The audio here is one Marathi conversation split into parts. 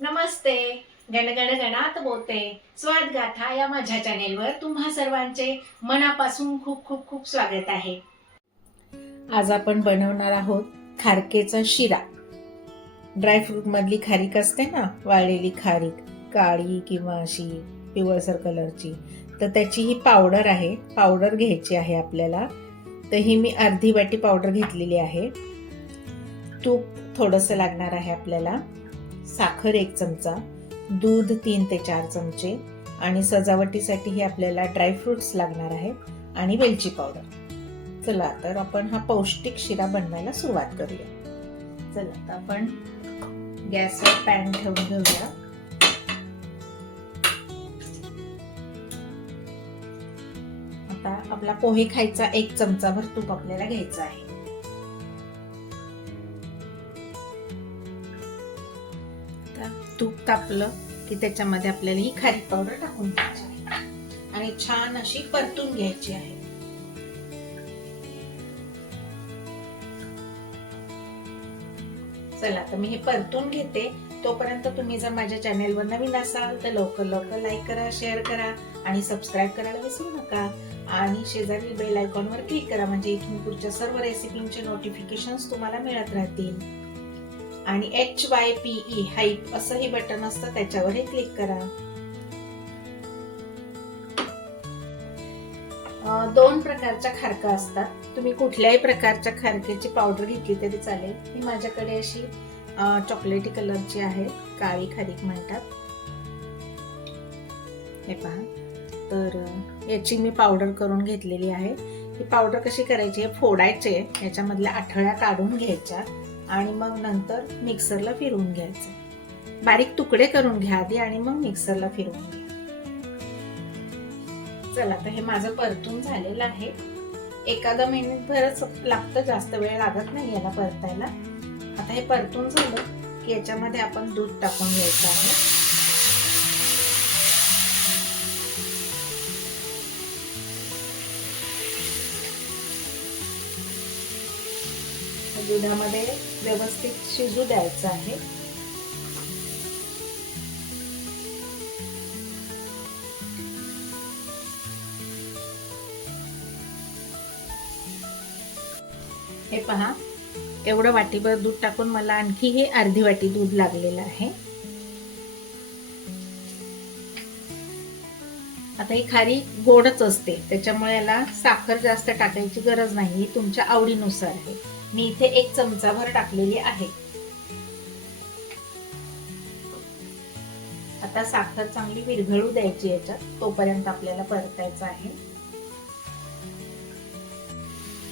नमस्ते. गणगण गणात बोलते स्वाद गाथा या माझ्या चॅनेलवर तुम्हा सर्वांचे मनापासून खूप खूप खूप स्वागत आहे. आज आपण बनवणार आहोत खारकेचा शिरा. ड्रायफ्रूट मधली खारीक असते ना वाळलेली खारीक काळी किंवा अशी पिवळसर कलरची तर त्याची ही पावडर आहे. पावडर घ्यायची आहे आपल्याला. तर ही मी अर्धी वाटी पावडर घेतलेली आहे. तूप थोडंसं लागणार आहे आपल्याला. साखर एक चमचा दूध तीन ते चार चमचे आणि सजावटीसाठी हे आपल्याला ड्रायफ्रुट्स लागणार आहेत आणि वेलची पावडर. चला तर आपण हा पौष्टिक शिरा बनवायला सुरुवात करूया. चला तर आपण गॅसवर पॅन ठेवून घेऊया. आता आपला पोहे खायचा एक चमचाभर तूप आपल्याला घ्यायचा आहे. आता तूप तापलं की त्याच्यामध्ये आपल्याला ही खारी पावडर टाकून द्यायची आहे. आणि छान अशी परतून घ्यायची आहे. चला तर मी हे परतून घेते. तोपर्यंत तुम्ही जर माझ्या चॅनेलवर नवीन असाल तर लवकर लवकर लाईक करा शेअर करा आणि सबस्क्राईब करायला विसरू नका. आणि शेजारील बेल आयकॉनवर क्लिक करा म्हणजे इथून पुढच्या सर्व रेसिपींचे नोटिफिकेशन तुम्हाला मिळत राहतील. आणि H Y P E hype असं हे बटन असतं त्याच्यावरही क्लिक करा. दोन प्रकारच्या खारका असतात. तुम्ही कुठल्याही प्रकारच्या खारकेची पावडर घेतली तरी चालेल. ही माझ्याकडे अशी चॉकलेटी कलरची आहे. काळी खारीक म्हणतात. हे पहा. तर याची मी पावडर करून घेतलेली आहे. ही पावडर कशी करायची? आहे फोडायचे. याच्यामधल्या आठळ्या काढून घ्यायच्या. आणि मग नंतर मिक्सरला फिरवून घ्यायचं. बारीक तुकडे करून घ्या आधी आणि मग मिक्सरला फिरवून घ्या. चला तर हे माझं परतून झालेलं आहे. एखादा मिनिट भरच लागतं जास्त वेळ लागत नाही याला परतायला. आता हे परतून झालं की याच्यामध्ये आपण दूध टाकून घ्यायचं आहे. दुधामध्ये व्यवस्थित शिजू द्यायचं आहे. हे पहा एवढं वाटीभर दूध टाकून मला आणखी हे अर्धी वाटी दूध लागलेलं आहे. आता ही खारी गोडच असते. त्याच्यामुळे याला साखर जास्त टाकायची गरज नाही. ही तुमच्या आवडीनुसार आहे. मी इथे एक चमचाभर टाकलेली आहे. आता साखर चांगली विरघळू द्यायची याच्यात. तोपर्यंत आपल्याला परतायचं आहे.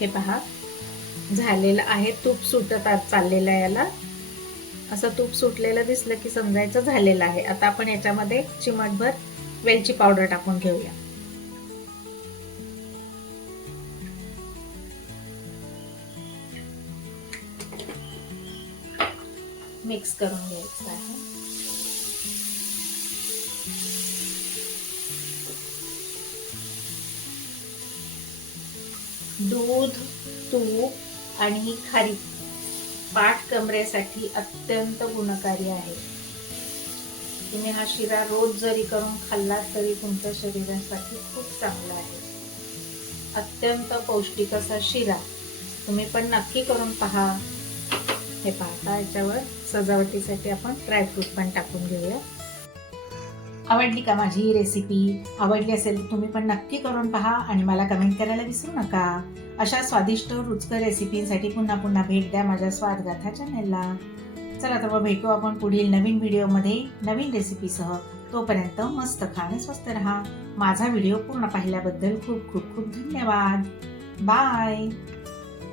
हे पहा. झालेलं आहे. तूप सुटत चाललेलं आहे याला. असं तूप सुटलेलं दिसलं की समजायचं झालेलं आहे. आता आपण याच्यामध्ये चिमटभर वेलची पावडर टाकून घेऊया. मिक्स करून घ्यायचं आहे. दूध तूप आणि खारी पाठ कमरेसाठी अत्यंत गुणकारी आहे. तुम्ही हा शिरा रोज जरी करून खाल्लात तरी तुमच्या शरीरासाठी खूप चांगला आहे. अत्यंत पौष्टिक असा शिरा तुम्ही पण नक्की करून पहा. हे पाहता याच्यावर सजावटीसाठी आपण ड्रायफ्रूट पण टाकून घेऊया. आवडली का माझी ही रेसिपी आवडली असेल तर तुम्ही पण नक्की करून पहा आणि मला कमेंट करायला विसरू नका. अशा स्वादिष्ट रुचकर रेसिपींसाठी पुन्हा पुन्हा भेट द्या माझ्या स्वादगाथा चॅनेलला चला तर मग भेटू आपण पुढील नवीन व्हिडिओमध्ये नवीन रेसिपीसह. तोपर्यंत मस्त खा आणि स्वस्त राहा. माझा व्हिडिओ पूर्ण पाहिल्याबद्दल खूप खूप खूप धन्यवाद. बाय.